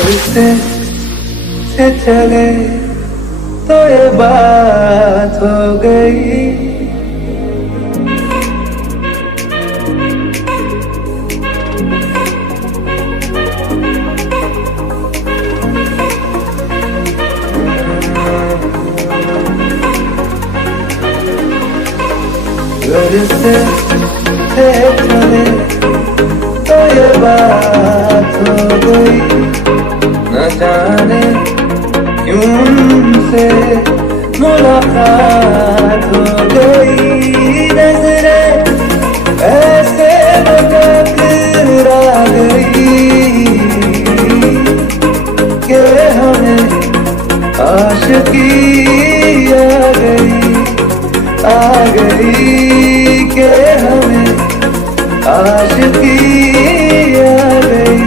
रिश्ते से चले तो ये बात हो गई। रिश्ते से चले तो ये बात हो गई। न जाने क्यों उनसे मुलाकात हो गई। नजरें ऐसे टकरा गई कि हमें आशिकी आ गई कि हमें आशिकी आ गई।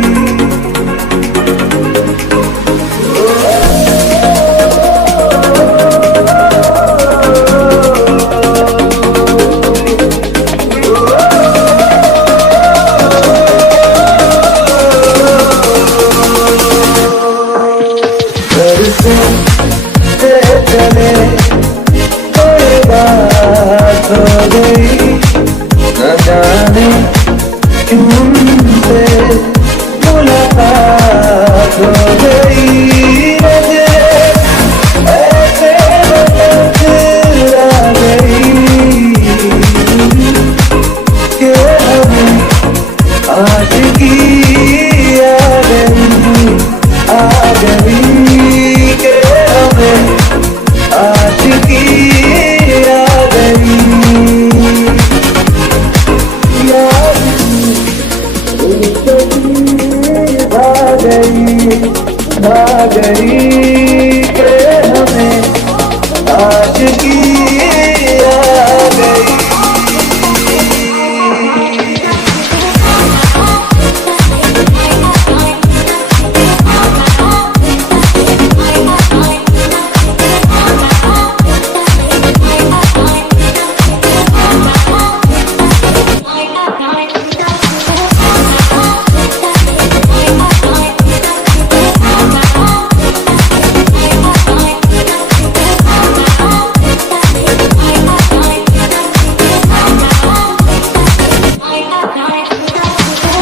चले कोई बात हो गई। न जाने क्यों उनसे मुलाकात हो गई। ऐसे टकरा गई कि हमें आशिकी आ गई कि हमें आशिकी आ गई। आ गई कि हमें आशिकी आ गई।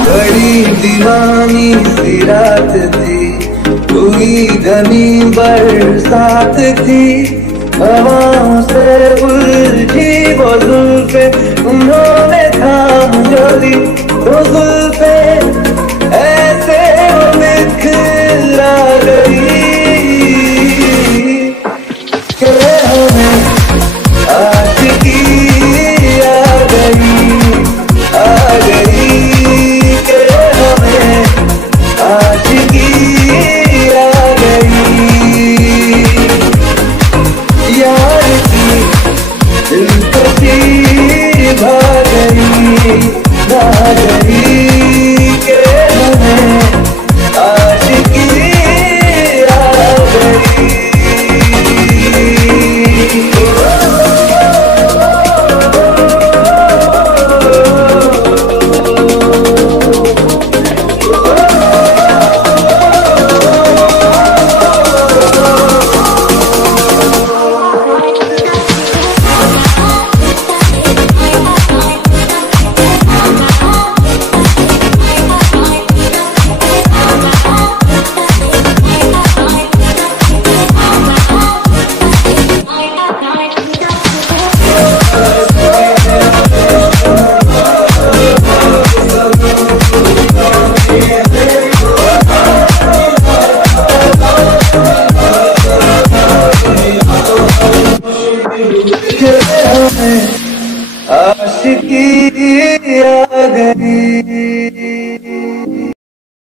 बड़ी दीवानी सी रात थी, हुई घनी बरसात थी। हवाओं से उलझी वो जुल्फे उन्होंने थाम जो ली। वो जुल्फे